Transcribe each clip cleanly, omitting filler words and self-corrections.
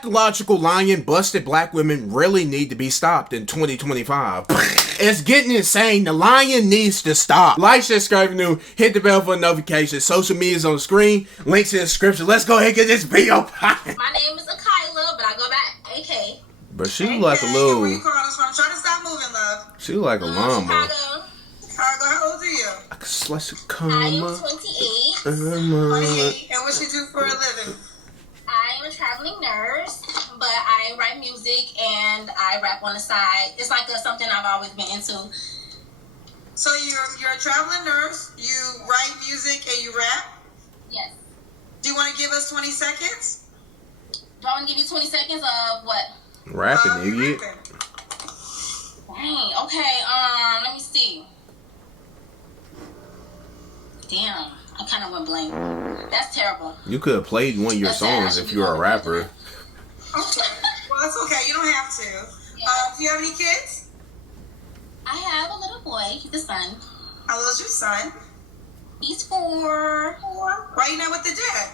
Pathological lying, busted black women really need to be stopped in 2025. It's getting insane. The lying needs to stop. Like, share, subscribe, new. Hit the bell for notifications. Social media's on the screen. Links in the description. Let's go ahead and get this video popping. My name is Akila, but I go by AK. But she look like a little. Where you calling us from? Try to stop moving, love. She look like a llama. Chicago, how old are you? I could slice a I am comma. 28. 28. And what you do for a living? I am a traveling nurse, but I write music and I rap on the side. It's like something I've always been into. So you're a traveling nurse, you write music and you rap? Yes. Do you want to give us 20 seconds? Do I want to give you 20 seconds of what? Rapping, idiot. Dang, okay, let me see. Damn, I kind of went blank. That's terrible. You could have played one of your songs if you were a rapper. Okay. Well, that's okay. You don't have to. Yeah. Do you have any kids? I have a little boy. He's a son. How old is your son? He's 4. Why are you not with the dad?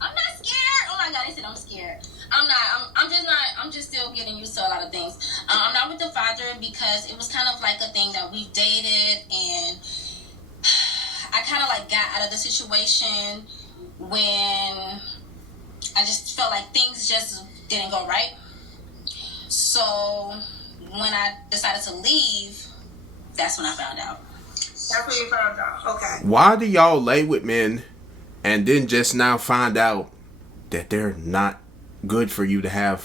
I'm not scared. Oh my God, they said I'm scared. I'm not. I'm just not. I'm just still getting used to a lot of things. I'm not with the father because it was kind of like a thing that we dated, and I kind of like got out of the situation when I just felt like things just didn't go right. So when I decided to leave, that's when I found out. That's when you found out. Okay. Why do y'all lay with men and then just now find out that they're not good for you to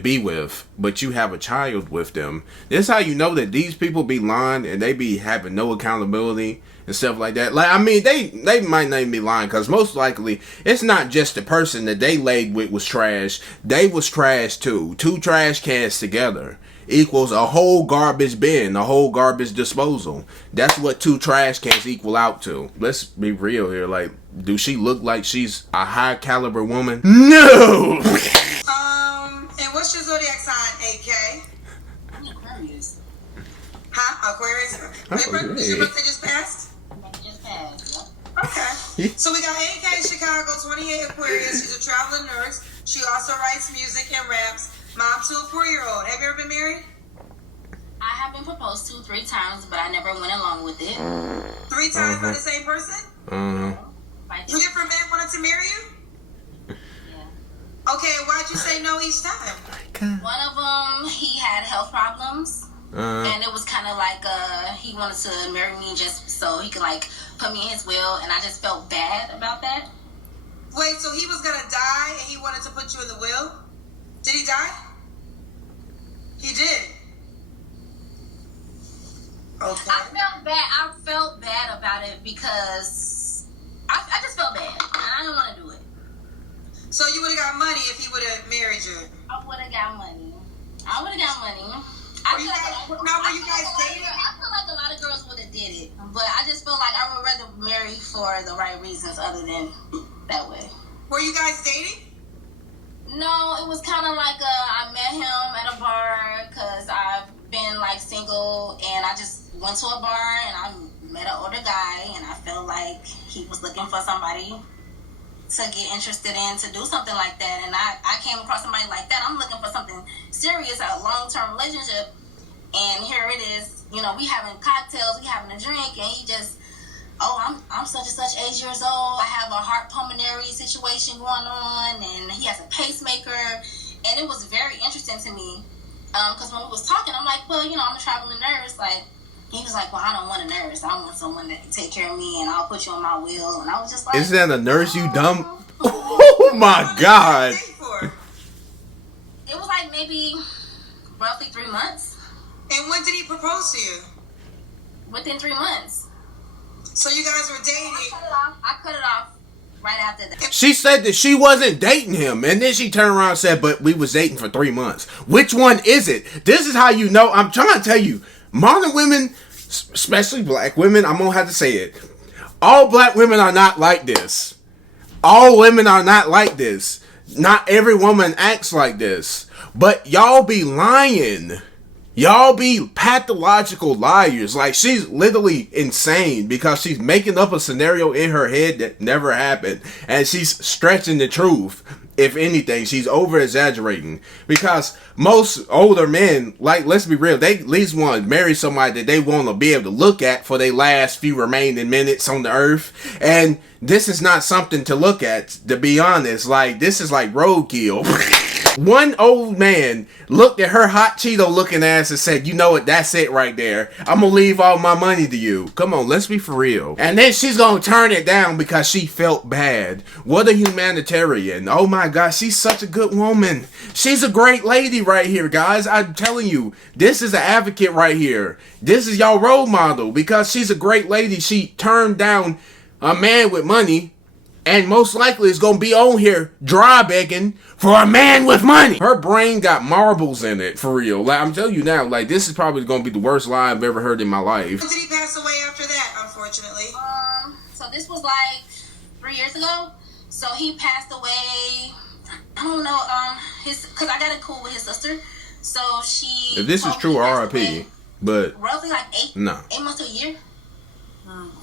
be with, but you have a child with them? This is how you know that these people be lying and they be having no accountability and stuff like that. Like, I mean, they might not even be lying, because most likely it's not just the person that they laid with was trash. They was trash too. 2 trash cans together equals a whole garbage bin, a whole garbage disposal. That's what 2 trash cans equal out to. Let's be real here. Like, do she look like she's a high caliber woman? No. And what's your zodiac sign, AK? I'm Aquarius. Huh? Aquarius? Is your birthday just passed? Just passed. Okay. So we got AK Chicago, 28 Aquarius. She's a traveling nurse. She also writes music and raps. Mom to a 4-year-old. Have you ever been married? I have been proposed to 3 times, but I never went along with it. 3 times by the same person? By 2 different men wanted to marry you? Yeah. Okay, why'd you say no each time? One of them, he had health problems, and it was kind of like he wanted to marry me just so he could like put me in his will, and I just felt bad about that. Wait, so he was gonna die and he wanted to put you in the will? Did he die? He did. Okay. I felt bad about it because I just felt bad, and I didn't want to do it. So you would have got money if he would have married you? I would have got money. Were you guys dating? I feel like a lot of girls would have did it, but I just feel like I would rather marry for the right reasons other than that way. Were you guys dating? No, it was kind of like I met him at a bar because I've been like single, and I just went to a bar and I met an older guy, and I felt like he was looking for somebody to get interested in, to do something like that, and I came across somebody like that. I'm looking for something serious, a long-term relationship, and here it is. You know, we having cocktails, we having a drink, and he just, I'm such and such age years old. I have a heart pulmonary situation going on, and he has a pacemaker, and it was very interesting to me, because when we was talking, I'm like, well, you know, I'm a traveling nurse, like. He was like, well, I don't want a nurse. I want someone that can take care of me, and I'll put you on my wheel. And I was just like... Is that a nurse, you dumb? Oh, my God. It was like maybe roughly 3 months. And when did he propose to you? Within 3 months. So you guys were dating? I cut it off right after that. She said that she wasn't dating him, and then she turned around and said, but we was dating for 3 months. Which one is it? This is how you know. I'm trying to tell you. Modern women, especially black women, I'm going to have to say it. All black women are not like this. All women are not like this. Not every woman acts like this. But y'all be lying. Y'all be pathological liars. Like, she's literally insane because she's making up a scenario in her head that never happened. And she's stretching the truth. if anything, she's over exaggerating, because most older men, like, let's be real, they at least want to marry somebody that they want to be able to look at for their last few remaining minutes on the earth. And this is not something to look at, to be honest. Like, this is like roadkill. One old man looked at her hot Cheeto looking ass and said, you know what, that's it right there. I'm gonna leave all my money to you. Come on, let's be for real. And then she's gonna turn it down because she felt bad. What a humanitarian. Oh my God, she's such a good woman. She's a great lady right here, guys. I'm telling you, this is an advocate right here. This is y'all role model, because she's a great lady. She turned down a man with money, and most likely is gonna be on here dry begging for a man with money. Her brain got marbles in it, for real. Like, I'm telling you now, like, this is probably gonna be the worst lie I've ever heard in my life. When did he pass away after that, unfortunately? So this was like 3 years ago. So he passed away. I don't know. Cause I got it cool with his sister. So she. If this is true, R.I.P. But roughly like 8 months to a year.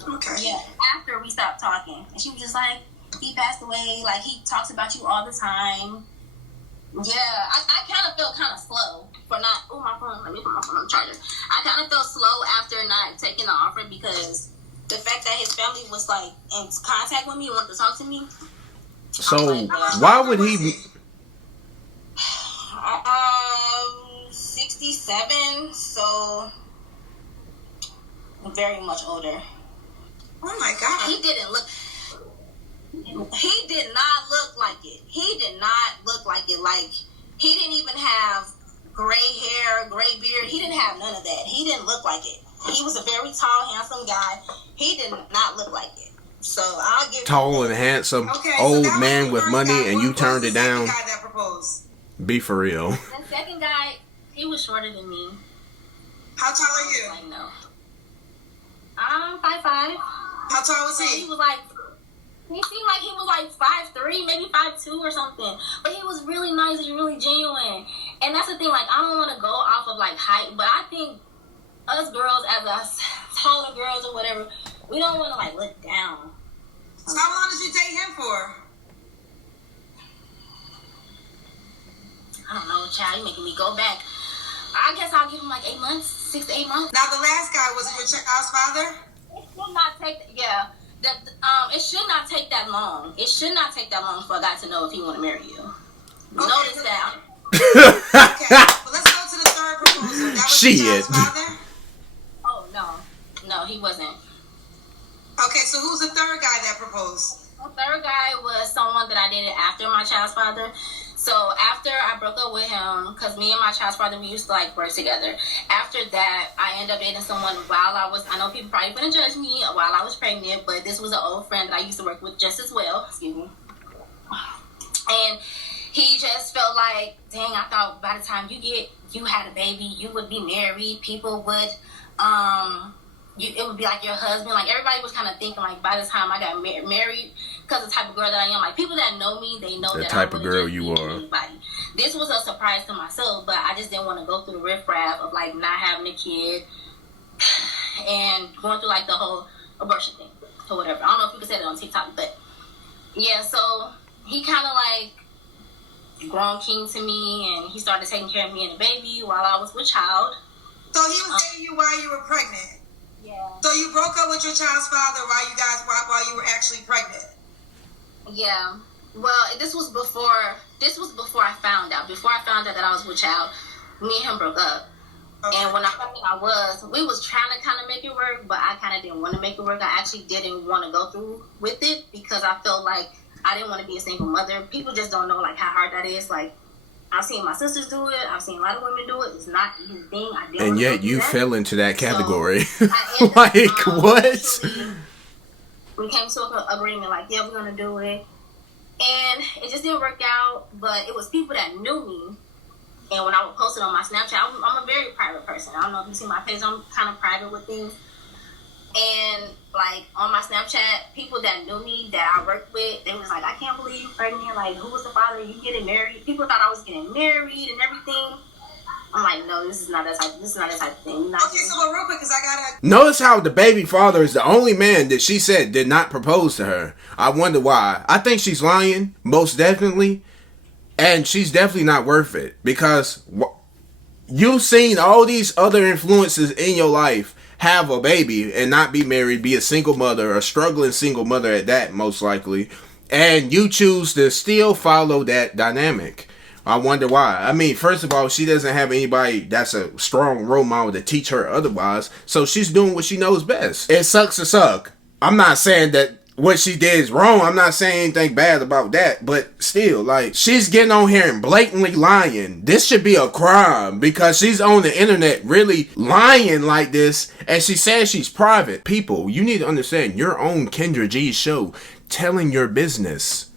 Okay. Yeah. After we stopped talking, and she was just like, he passed away. Like, he talks about you all the time. Yeah, I kind of felt kind of slow for not. Oh, my phone. Let me put my phone on the charger. I kind of felt slow after not taking the offer, because the fact that his family was like in contact with me and wanted to talk to me. So like, why would he? 67. So very much older. Oh my God. He didn't look. He did not look like it. He did not look like it. Like, he didn't even have gray hair, gray beard. He didn't have none of that. He didn't look like it. He was a very tall, handsome guy. He did not look like it. So I'll give tall and handsome, old man with money, and you turned it down. Guy that proposed? Be for real. The second guy, he was shorter than me. How tall are you? Like, no. I'm 5'5". How tall was So he? he was like, he seemed like he was like 5'3", maybe 5'2" or something. But he was really nice and really genuine. And that's the thing, like, I don't want to go off of like height, but I think us girls, as us taller girls or whatever, we don't want to like look down. So how long did you date him for? I don't know, child, you making me go back. I guess I'll give him like 8 months, 6 to 8 months. Now the last guy, was it your child's father? It should not take, it should not take that long. It should not take that long for a guy to know if he want to marry you. Okay. Notice that. Okay, well, let's go to the third proposal. That was your child's father? Oh, no, he wasn't. Okay, so who's the third guy that proposed? The third guy was someone that I dated after my child's father. So after I broke up with him, because me and my child's father, we used to like work together. After that, I ended up dating someone while I know people probably gonna judge me while I was pregnant, but this was an old friend that I used to work with just as well. Excuse me. And he just felt like, dang, I thought by the time you had a baby, you would be married. People would, it would be like your husband. Like, everybody was kind of thinking, like, by the time I got married, because the type of girl that I am, like, people that know me, they know the that type I of wouldn't girl just you be are. anybody. This was a surprise to myself, but I just didn't want to go through the riffraff of, like, not having a kid and going through, like, the whole abortion thing or whatever. I don't know if you can say that on TikTok, but yeah, so he kind of, like, grown king to me, and he started taking care of me and the baby while I was with child. So he was dating you while you were pregnant? Yeah. So you broke up with your child's father while you were actually pregnant? Yeah. Well, this was before I found out. Before I found out that I was with child, me and him broke up. Okay. And when I found out we was trying to kind of make it work, but I kind of didn't want to make it work. I actually didn't want to go through with it because I felt like I didn't want to be a single mother. People just don't know, like, how hard that is. Like, I've seen my sisters do it. I've seen a lot of women do it. It's not an easy thing. And yet you fell into that category. So like, what? We came to an agreement, like, yeah, we're going to do it. And it just didn't work out. But it was people that knew me. And when I would post it on my Snapchat, I'm a very private person. I don't know if you see my page. I'm kind of private with things. And, like, on my Snapchat, people that knew me, that I worked with, they was like, I can't believe you're pregnant. Like, who was the father? You getting married? People thought I was getting married and everything. I'm like, no, this is not that type of thing. Okay, so real quick, because I gotta... Notice how the baby father is the only man that she said did not propose to her. I wonder why. I think she's lying, most definitely. And she's definitely not worth it because you've seen all these other influences in your life have a baby and not be married, be a single mother, a struggling single mother at that, most likely, and you choose to still follow that dynamic. I wonder why. I mean, first of all, she doesn't have anybody that's a strong role model to teach her otherwise, so she's doing what she knows best. It sucks to suck. I'm not saying that what she did is wrong. I'm not saying anything bad about that, but still, like, she's getting on here and blatantly lying. This should be a crime because she's on the internet really lying like this, and she says she's private. People, you need to understand your own Kendra G's show, telling your business.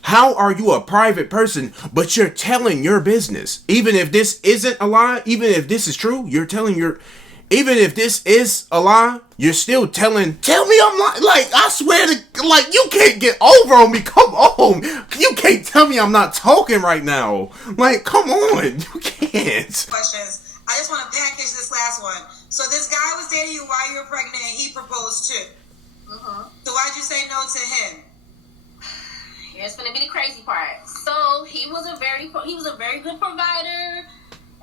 How are you a private person, but you're telling your business? Even if this isn't a lie, even if this is true, you're telling your... Even if this is a lie, you're still telling... Tell me I'm lying. Like, I swear to... Like, you can't get over on me. Come on. You can't tell me I'm not talking right now. Like, come on. You can't. Questions. I just want to package this last one. So this guy was dating you while you were pregnant and he proposed too. Mm-hmm. So why'd you say no to him? Here's gonna be the crazy part. So he was a very good provider.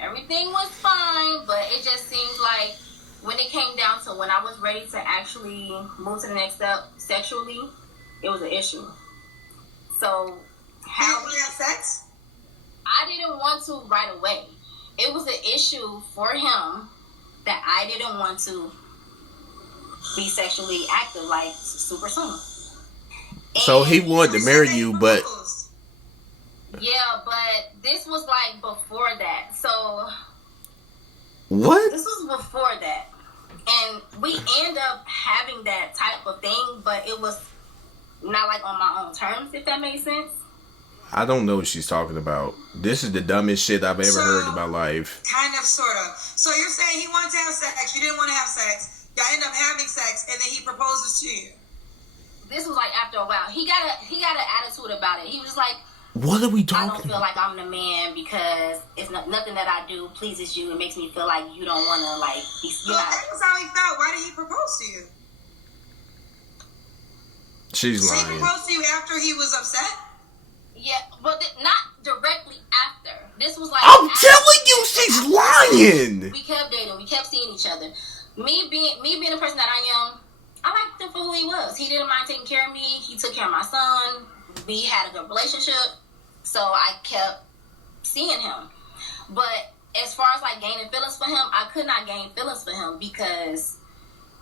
Everything was fine, but it just seems like when it came down to when I was ready to actually move to the next step sexually, it was an issue. So how we have sex? I didn't want to right away. It was an issue for him that I didn't want to be sexually active like super soon. So he wanted to marry you, but... Yeah, but this was like before that. So... What? This was before that. And we end up having that type of thing, but it was not like on my own terms, if that makes sense. I don't know what she's talking about. This is the dumbest shit I've ever heard in my life. Kind of, sort of. So you're saying he wanted to have sex, you didn't want to have sex, y'all end up having sex, and then he proposes to you. This was like after a while. He got an attitude about it. He was like, what are we talking about? I don't feel like I'm the man because it's nothing that I do pleases you. It makes me feel like you don't want to like be. So that was how he felt. Why did he propose to you? She's lying. So he proposed to you after he was upset? Yeah, but not directly after. This was like I'm telling you, she's lying. We kept dating. We kept seeing each other. Me being the person that I am, I liked him for who he was. He didn't mind taking care of me. He took care of my son. We had a good relationship. So I kept seeing him. But as far as like gaining feelings for him, I could not gain feelings for him because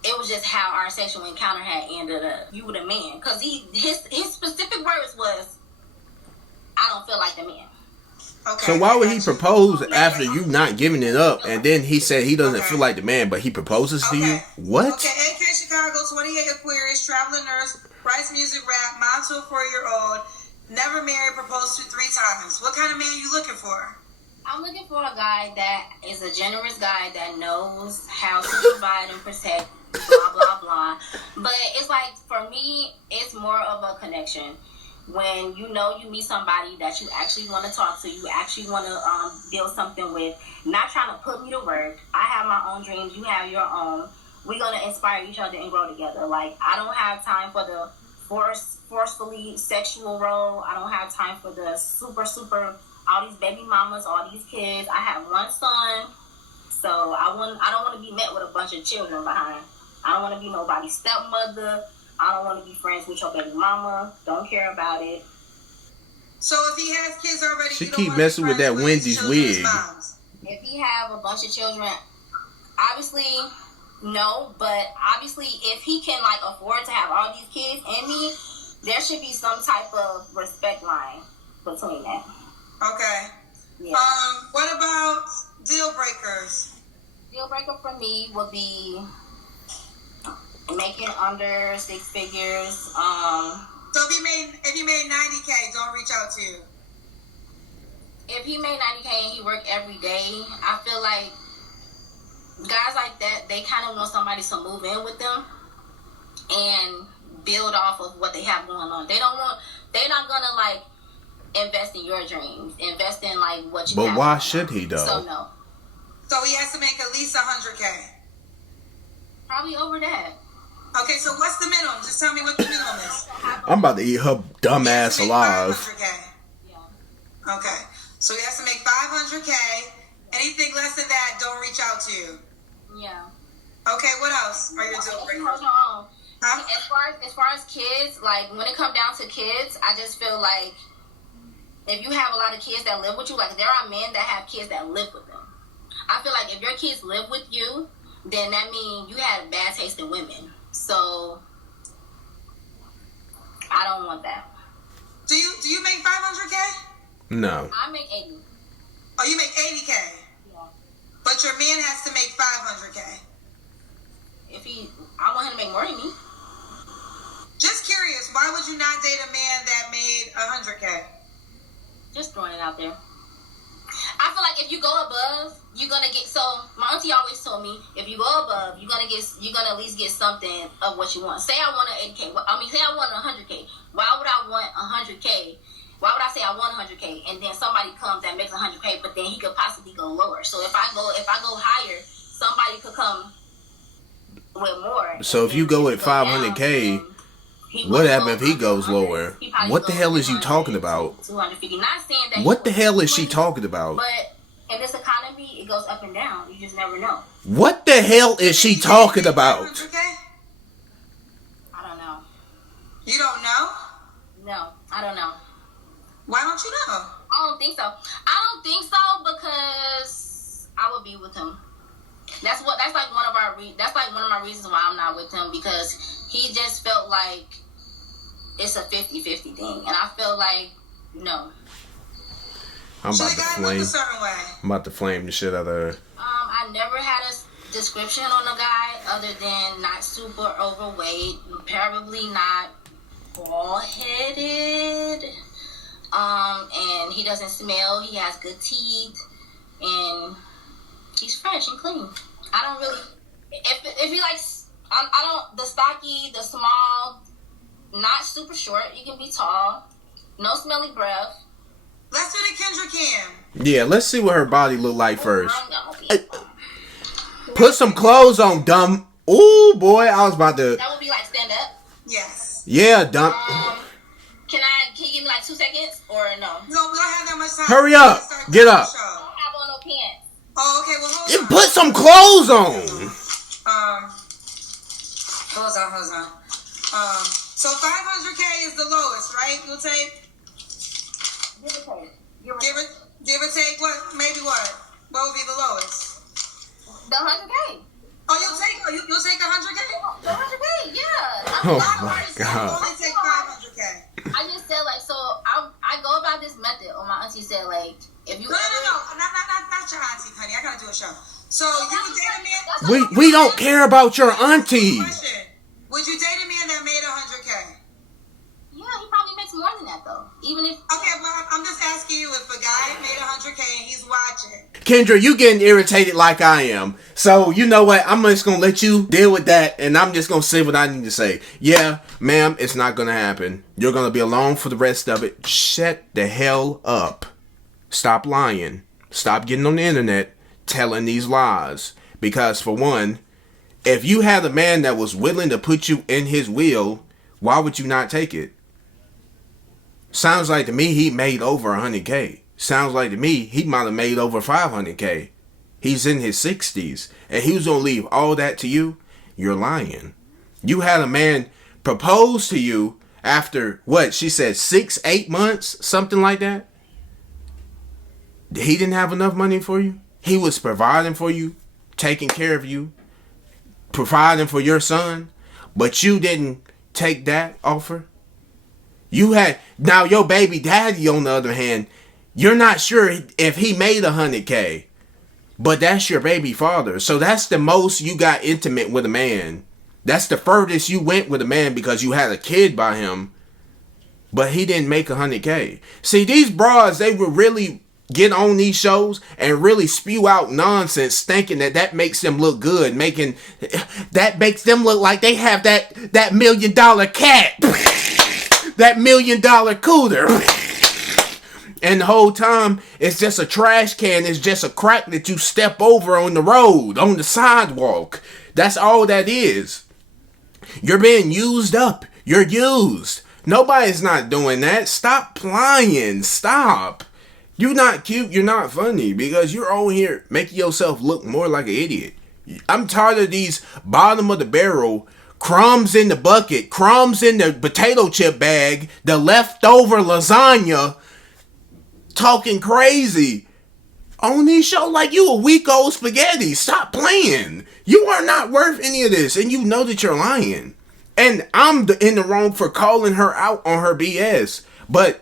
it was just how our sexual encounter had ended up. You were the man. Because his specific words was, I don't feel like the man. Okay. So why would he propose after you not giving it up, and then he said he doesn't feel like the man, but he proposes to you? What? Okay, AK Chicago, 28 Aquarius, traveling nurse, writes music, rap, mom to a 4-year-old, never married, proposed to 3 times. What kind of man you looking for? I'm looking for a guy that is a generous guy that knows how to provide and protect, blah, blah, blah. But it's like, for me, it's more of a connection. When you know you meet somebody that you actually want to talk to, you actually want to build something with, not trying to put me to work. I have my own dreams, you have your own. We're going to inspire each other and grow together. Like, I don't have time for the forcefully sexual role. I don't have time for the super, all these baby mamas, all these kids. I have one son, so I don't want to be met with a bunch of children behind. I don't want to be nobody's stepmother. I don't want to be friends with your baby mama. Don't care about it. So if he has kids already, she keep messing with that Wendy's wig. If he have a bunch of children, obviously no. But obviously, if he can like afford to have all these kids and me, there should be some type of respect line between that. Okay. Yeah. What about deal breakers? Deal breaker for me would be making under 6 figures. So if he made 90K, don't reach out to you. If he made 90K and he worked every day, I feel like guys like that, they kind of want somebody to move in with them and build off of what they have going on. They're not gonna like invest in your dreams, invest in like what you. But have why going should on. he though? So no. So he has to make at least 100K. Probably over that. Okay, so what's the minimum? Just tell me what the minimum is. I'm about to eat her dumb ass alive. 500K. Yeah. Okay. So he has to make $500K. Anything less than that, don't reach out to you. Yeah. Okay, what else are your deal breakers? Hold on. Huh? As far as kids, like when it comes down to kids, I just feel like if you have a lot of kids that live with you, like there are men that have kids that live with them. I feel like if your kids live with you, then that means you have bad taste in women. So I don't want that. Do you make $500K? No. I make 80. Oh, you make $80K. Yeah. But your man has to make $500K. I want him to make more than me. Just curious, why would you not date a man that made $100K? Just throwing it out there. I feel like if you go above, you're gonna get. So my auntie always told me, if you go above, you're gonna at least get something of what you want. Say I want an 80K. Say I want 100K. Why would I want 100K? Why would I say I want 100K and then somebody comes that makes 100K, but then he could possibly go lower? So if I go higher, somebody could come with more. So if you go at 500K, what happens if he goes lower? What the hell is you talking about? 250. Not saying that. What the hell is she talking about? But in this economy, it goes up and down. You just never know. What the hell is she talking about? 100K? I don't know. You don't know? No, I don't know. Why don't you know? I don't think so. I don't think so because I would be with him. That's like one of my reasons why I'm not with him, because he just felt like it's a 50-50 thing, and I feel like no. I'm about to flame. I'm about to flame the shit out of her. I never had a description on a guy other than not super overweight, probably not bald-headed, and he doesn't smell. He has good teeth, and he's fresh and clean. I don't really. If he likes, I don't. The stocky, the small, not super short. You can be tall, no smelly breath. Let's do the Kendra Cam. Yeah, let's see what her body look like first. Put some clothes on, dumb. Ooh, boy, I was about to. That would be like stand up. Yes. Yeah, dumb. Can you give me like 2 seconds or no? No, we don't have that much time. Hurry up. Get up. I don't have on no pants. Oh, okay. Well, hold You on. put some clothes on. Hold on. So 500K is the lowest, right? You'll take. Give or take what? Maybe what? What would be the lowest? The 100K. Oh, you'll take 100K? The 100K, yeah. Oh my God. Only take 500K. I just said like, so I go about this method. Or my auntie said like, if you No, not your auntie, honey. I gotta do a show. So you would date a man? We don't care about your auntie. Question. Would you date a man that made 100K? Yeah, he probably makes more than that though. Even if. Okay, well, I'm just asking you, if a guy made 100K and he's watching. Kendra, you getting irritated like I am. So, you know what? I'm just going to let you deal with that, and I'm just going to say what I need to say. Yeah, ma'am, it's not going to happen. You're going to be alone for the rest of it. Shut the hell up. Stop lying. Stop getting on the internet telling these lies. Because, for one, if you had a man that was willing to put you in his will, why would you not take it? Sounds like to me he made over 100K. Sounds like to me he might have made over 500K. He's in his 60s and he was gonna leave all that to you. You're lying. You had a man propose to you after what she said 6-8 months, something like that. He didn't have enough money for you. He was providing for you, taking care of you, providing for your son, but you didn't take that offer. You had, now your baby daddy on the other hand, you're not sure if he made 100K, but that's your baby father. So that's the most you got intimate with a man. That's the furthest you went with a man because you had a kid by him, but he didn't make 100K. See, these broads, they would really get on these shows and really spew out nonsense thinking that makes them look good, that makes them look like they have that $1 million cat. That $1 million cooter. And the whole time, it's just a trash can. It's just a crack that you step over on the road, on the sidewalk. That's all that is. You're being used up. You're used. Nobody's not doing that. Stop lying. Stop. You're not cute, you're not funny, because you're on here making yourself look more like an idiot. I'm tired of these bottom of the barrel, crumbs in the bucket, crumbs in the potato chip bag, the leftover lasagna, talking crazy on these shows like you a week old spaghetti. Stop playing. You are not worth any of this, and you know that you're lying. And I'm in the wrong for calling her out on her BS. But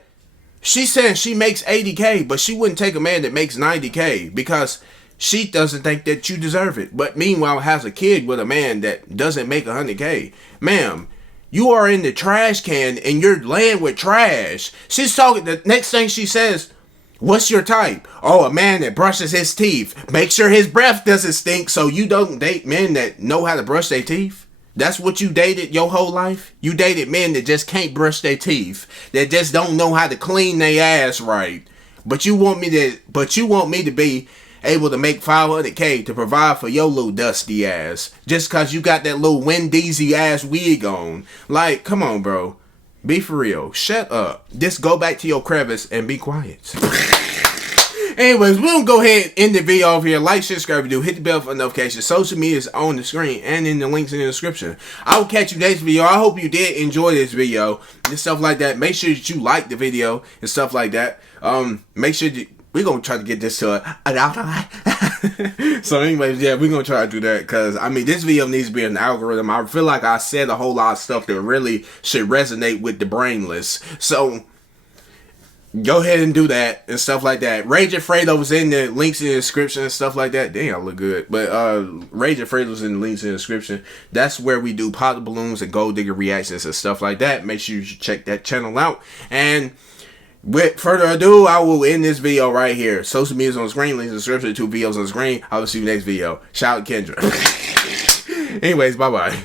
she says she makes 80K, but she wouldn't take a man that makes 90K because she doesn't think that you deserve it. But meanwhile has a kid with a man that doesn't make 100K. Ma'am, you are in the trash can and you're laying with trash. She's talking, the next thing she says, what's your type? Oh, a man that brushes his teeth. Make sure his breath doesn't stink so you don't date men that know how to brush their teeth. That's what you dated your whole life? You dated men that just can't brush their teeth. That just don't know how to clean their ass right. But you want me to be able to make 500K to provide for your little dusty ass. Just cause you got that little Wendy's ass wig on. Like, come on, bro. Be for real. Shut up. Just go back to your crevice and be quiet. Anyways, we're going to go ahead and end the video over here. Like, share, subscribe, hit the bell for notifications. Social media is on the screen and in the links in the description. I will catch you next video. I hope you did enjoy this video and stuff like that. Make sure that you like the video and stuff like that. Make sure we're going to try to get this to a so anyways, yeah, we're going to try to do that because, I mean, this video needs to be an algorithm. I feel like I said a whole lot of stuff that really should resonate with the brainless. So go ahead and do that and stuff like that. Rage and Fredo was in the links in the description and stuff like that. Dang, I look good. But Rage and Fredo was in the links in the description. That's where we do pop the balloons and gold digger reactions and stuff like that. Make sure you check that channel out. And with further ado, I will end this video right here. Social media is on the screen. Links in the description. 2 videos on the screen. I will see you next video. Shout out Kendra. Anyways, bye-bye.